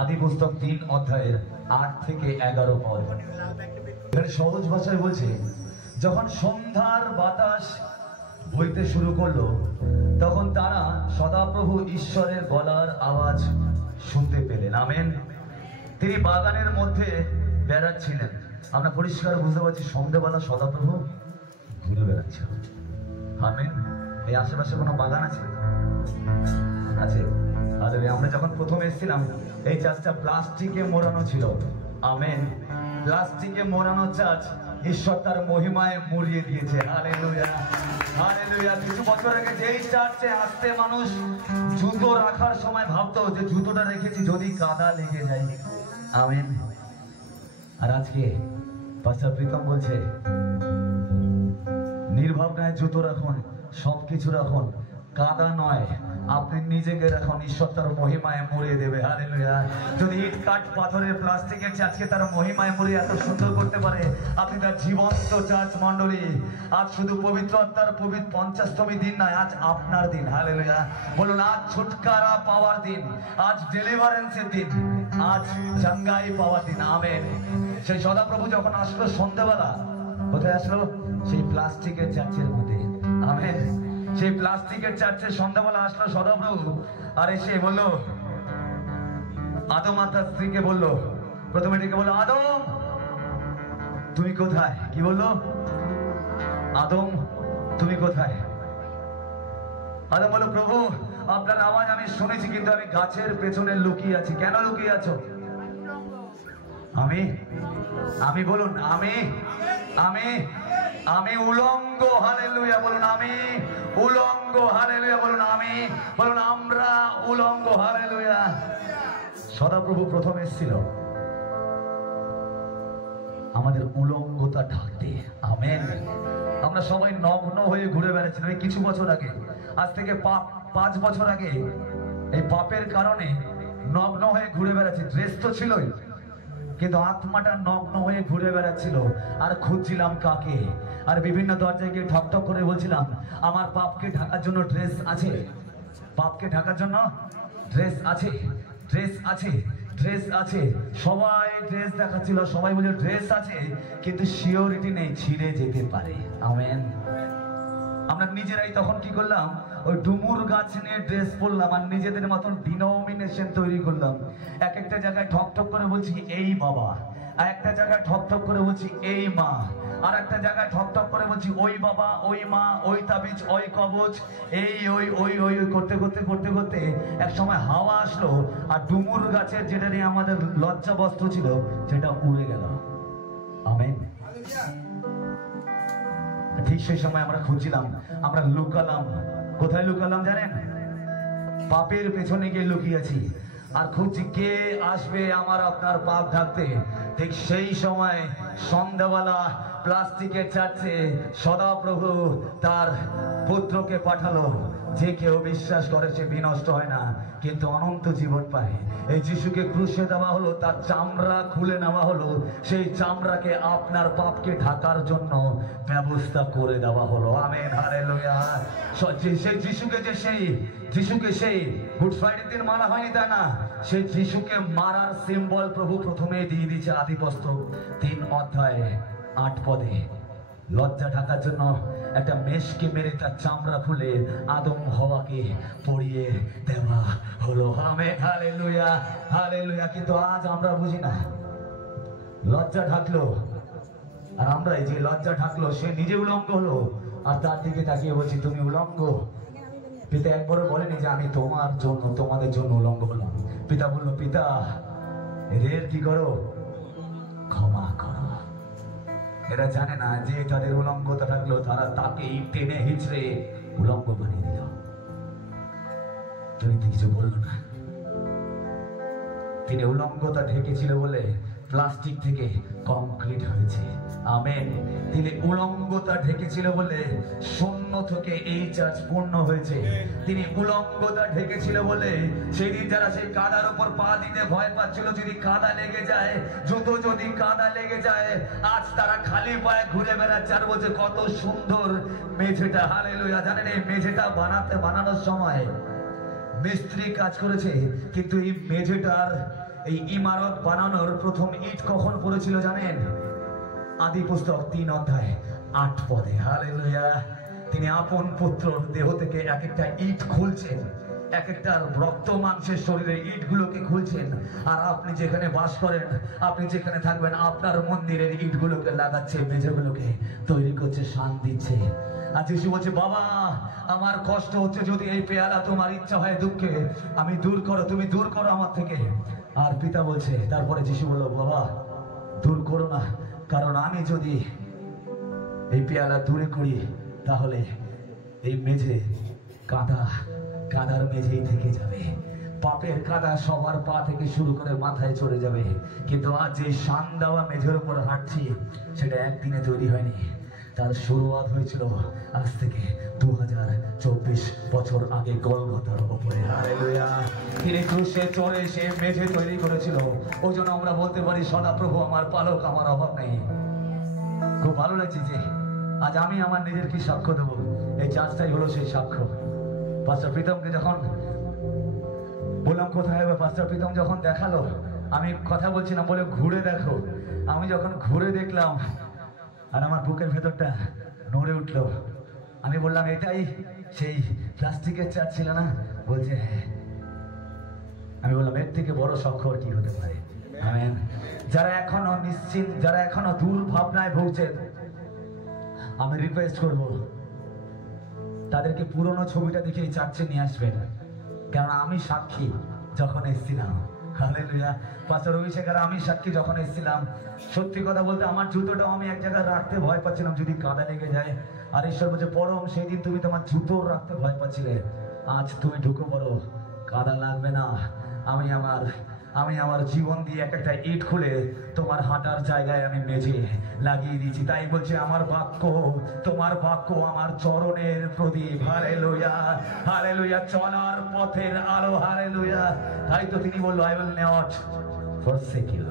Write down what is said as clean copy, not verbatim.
আদি পুস্তক 3 অধ্যায়ের 8 থেকে 11 পদ। এখানে সহজ ভাষায় বলছে, যখন সন্ধ্যার বাতাস বইতে শুরু করলো তখন তারা সদাপ্রভু ঈশ্বরের গলার আওয়াজ শুনতে পেলেন। আমেন। তিনি বাগানের মধ্যে বেড়াচ্ছিলেন। আমরা পরিষ্কার বুঝতে পারছি সন্ধ্যাবেলা সদাপ্রভু ঘুরে বেড়াচ্ছে। আমেন। এই আশেপাশে কোনো বাগান আছে? আছে। আরে আমরা যখন প্রথমে এসেছিলাম এই চার্চটা প্লাস্টিকে মোড়ানো ছিল। আমেন। প্লাস্টিকে মোড়ানো চার্চ ঈশ্বর তার মহিমায় মুড়িয়ে দিয়েছে। Hallelujah, hallelujah. কিছু বছর আগে যেই চার্চে আসতে মানুষ জুতো রাখার সময় ভাবতো যে জুতোটা রেখেছি যদি কাদা লেগে যায়। আমেন। আর আজকে পাস্টার প্রীতম বলছে নির্ভাবনায় জুতো রাখুন, সবকিছু রাখুন, কাদা নয়, আপনি নিজেকে রাখুন, ঈশ্বর তার মহিমায় মুড়িয়ে দেবে। হালেলুয়া। যদি ইট কাঠ পাথরের প্লাস্টিকের চার্চকে তার মহিমায় মুড়িয়ে এত সুন্দর করতে পারে, আপনি তার জীবন্ত চার্চ মণ্ডলী। আজ শুধু পবিত্র আত্মার 50তম দিন নয়, আজ আপনার দিন। হালেলুয়া। বলুন, আজ ছুটকারা পাওয়ার দিন, আজ ডেলিভারেন্সের দিন, আজ চাঙ্গাই পাওয়ার দিন। আমেন। সেই সদাপ্রভু যখন আসলো সন্ধ্যাবেলা, কোথায় আসলো? সেই প্লাস্টিকের চার্চের মধ্যে। আমেন। সেই প্লাস্টিকের চার্চে সন্ধ্যাবেলা আসলো সদাপ্রভু। আর এসে বললো, আদম আর তার স্ত্রীকে বললো, প্রথমে ডেকে বললো, আদম তুমি কোথায়? কি বললো? আদম তুমি কোথায়? আদম বললো, প্রভু আপনার আওয়াজ আমি শুনেছি, কিন্তু আমি গাছের পেছনে লুকিয়ে আছি। কেন লুকিয়ে আছো? আমি বলুন, আমি উলঙ্গ। হালেলুয়া। বলুন, আমি উলঙ্গ। হালেলুয়া। বলুন, বলুন, আমরা উলঙ্গ। হালেলুয়া। সদাপ্রভু প্রথম এসেছিল আমাদের উলঙ্গতা ঢাকতে। আমেন। আমরা সবাই নগ্ন হয়ে ঘুরে বেড়াচ্ছিলাম এই কিছু বছর আগে, আজ থেকে 5 বছর আগে। এই পাপের কারণে নগ্ন হয়ে ঘুরে বেড়াচ্ছি। ড্রেস তো ছিলই, কিন্তু আত্মাটা নগ্ন হয়ে ঘুরে বেড়াচ্ছিল। আর খুঁজছিলাম কাকে। আর বিভিন্ন দরজায় গিয়ে ঠকঠক করে বলছিলাম, আমার পাপকে ঢাকার জন্য ড্রেস আছে? পাপকে ঢাকার জন্য ড্রেস আছে, ড্রেস আছে, ড্রেস আছে। সবাই ড্রেস দেখাচ্ছিল, সবাই বলে ড্রেস আছে, কিন্তু সিওরিটি নেই, ছিঁড়ে যেতে পারে। আমেন। আমরা নিজেরাই তখন কি করলাম? ওই ডুমুর গাছ নিয়ে ড্রেস পরলাম আর নিজেদের মতন ডিনোমিনেশন তৈরি করলাম। এক একটা জায়গায় ঠকঠক করে বলছি এই বাবা, আর একটা জায়গায় ঠকঠক করে বলছি এই মা, আর একটা জায়গায় ঠকঠক করে বলছি ওই বাবা, ওই মা, ওই তাবিজ, ওই কবচ, এই ওই ওই ওই করতে করতে করতে করতে এক সময় হাওয়া আসলো আর ডুমুর গাছের যেটা নিয়ে আমাদের লজ্জা বস্ত্র ছিল সেটা উড়ে গেল। আমেন। ঠিক সেই সময় আমরা খুঁজছিলাম, আমরা লুকালাম। কোথায় লুকালাম জানেন? পাপের পেছনে গিয়ে লুকিয়েছি আর খুঁজছি কে আসবে আমার আপনার পাপ ঢাকতে। ঠিক সেই সময় সন্ধ্যাবেলা প্লাস্টিকের চার্চে সদাপ্রভু তার পুত্রকে পাঠালো। যে কেউ বিশ্বাস করে সে বিনষ্ট হয় না, কিন্তু অনন্ত জীবন পায়। এই যিশুকে ক্রুশে দেওয়া হলো, তার চামড়া খুলে নেওয়া হলো, সেই চামড়াকে আপনার পাপকে ঢাকার জন্য ব্যবস্থা করে দেওয়া হলো। আমেন। হালেলুয়া। সেই যিশুকে সেই গুড ফ্রাইডে দিন মারা হয়নি, তাই না? সেই যিশুকে মারার সিম্বল প্রভু প্রথমে দিয়ে দিয়েছে আদি পুস্তক 3 অধ্যায় 8 পদে। লজ্জা ঢাকার জন্য একটা মেষকে মেরে তার চামড়া খুলে আদম হওয়াকে পরিয়ে দেওয়া হলো। আমেন। Hallelujah, hallelujah. কিন্তু আজ আমরা বুঝি না, লজ্জা ঢাকলো আর আমরা এই যে লজ্জা ঢাকলো, সে নিজে উলঙ্গ হলো আর তার দিকে তাকিয়ে বলছি তুমি উলঙ্গ। পিতা একবারও বলেনি যে আমি তোমার জন্য, তোমাদের জন্য উলঙ্গ হলাম। পিতা বললো, পিতা এদের কি করো? ক্ষমা করো। এরা জানে না যে তাদের উলঙ্গতা থাকলো, তারা তাকে টেনে হিচড়ে উলঙ্গ বানিয়ে দিল। তিনি কিছু বললো না। তিনি উলঙ্গতা ঢেকেছিল বলে প্লাস্টিক থেকে কংক্রিট হয়েছে। আমেন। তিনি উলঙ্গতা ঢেকেছিল বলে শূন্য থেকে এই চার্চ পূর্ণ হয়েছে। তিনি উলঙ্গতা ঢেকেছিল বলে সেই দিন যারা সেই কাদার উপর পা দিতে ভয় পাচ্ছিল, যদি কাদা লেগে যায়, জুতো যদি কাদা লেগে যায়, আজ তারা খালি পায়ে ঘুরে বেড়াচ্ছে আর বলছে কত সুন্দর মেঝেটা। হালেলুয়া। জানেন এই মেঝেটা বানানোর সময় মিস্ত্রি কাজ করেছে, কিন্তু এই মেঝেটার এই ইমারত বানানোর প্রথম ইট কখন পড়েছিল জানেন? আদি পুস্তক 3 অধ্যায় 8 পদে। হালেলুয়া। তিনি আপন পুত্রর দেহ থেকে এক একটা ইট খুলছেন, এক একটা রক্ত মাংসের শরীরে ইটগুলোকে খুলছেন। আর আপনি যেখানে বাস করেন, আপনি যেখানে থাকবেন, আপনার মন্দিরের ইটগুলোকে লাগাচ্ছে, মেঝেগুলোকে তৈরি করছে, শান দিচ্ছে। আর যিশু বলছে, বাবা আমার কষ্ট হচ্ছে, যদি এই পেয়ালা তোমার ইচ্ছা হয় দুঃখে, আমি দূর করো, তুমি দূর করো আমার থেকে। আর পিতা বলছে, তারপরে যিশু বলল, বাবা দূর করো না, কারণ আমি যদি এই পেয়ালা দূরে করি তাহলে এই মেঝে কাদার মেঝেই থেকে যাবে। পাপের কাদা সবার পা থেকে শুরু করে মাথায় চড়ে যাবে। কিন্তু আজ যে শান দেওয়া মেঝের উপর হাঁটছি, সেটা একদিনে তৈরি হয়নি। তার শুরুয়াত হয়েছিল আজ থেকে 2024 বছর আগে গলগথার উপরে। হালেলুয়া। তিনি ক্রুশে চড়ে সে মেঝে তৈরি করেছিল। ওই জন্য আমরা বলতে পারি, সদাপ্রভু আমার পালক, আমার অভাব নেই। খুব ভালো লাগছে যে আজ আমি আমার নিজের কি সাক্ষ্য দেবো, এই চার্চটাই হলো সেই সাক্ষ্য। পাস্টার প্রীতমকে যখন বললাম কোথায় হবে, পাস্টার প্রীতম যখন দেখালো, আমি কথা বলছিলাম বলে ঘুরে দেখো। আমি যখন ঘুরে দেখলাম আর আমার বুকের ভেতরটা নড়ে উঠলো। আমি বললাম, এটাই সেই প্লাস্টিকের চার্চ ছিল না? বলছে হ্যাঁ। আমি বললাম, এর থেকে বড় সাক্ষ্য কি হতে পারে? আমেন। যারা এখনো নিশ্চিন্ত, যারা এখনো দুর্ভাবনায় ভুগছেন, আমি রিকোয়েস্ট করব তাদেরকে পুরনো ছবিটা দেখে এই চার্চে নিয়ে আসবেন। কারণ আমি সাক্ষী যখন এসেছিলাম। হালেলুয়া। পাস্টার অভিষেকের আমি সাক্ষী যখন এসেছিলাম, সত্যি কথা বলতে আমার জুতোটাও আমি এক জায়গায় রাখতে ভয় পাচ্ছিলাম, যদি কাদা লেগে যায়। আর ঈশ্বর বলছে, পরম সেই দিন তুমি তোমার জুতো রাখতে ভয় পাচ্ছিলে, আজ তুমি ঢুকে পড়ো, কাদা লাগবে না। আমি আমার জীবন দিয়ে এক একটা ইট খুলে তোমার হাঁটার জায়গায় আমি মেঝে লাগিয়ে দিয়েছি। তাই বলছে, আমার বাক্য, তোমার বাক্য আমার চরণের প্রদীপ। হালেলুয়া, হালেলুয়া, চলার পথের আলো। হালেলুয়া। তাই তো তিনি বলল, I will not forsake you.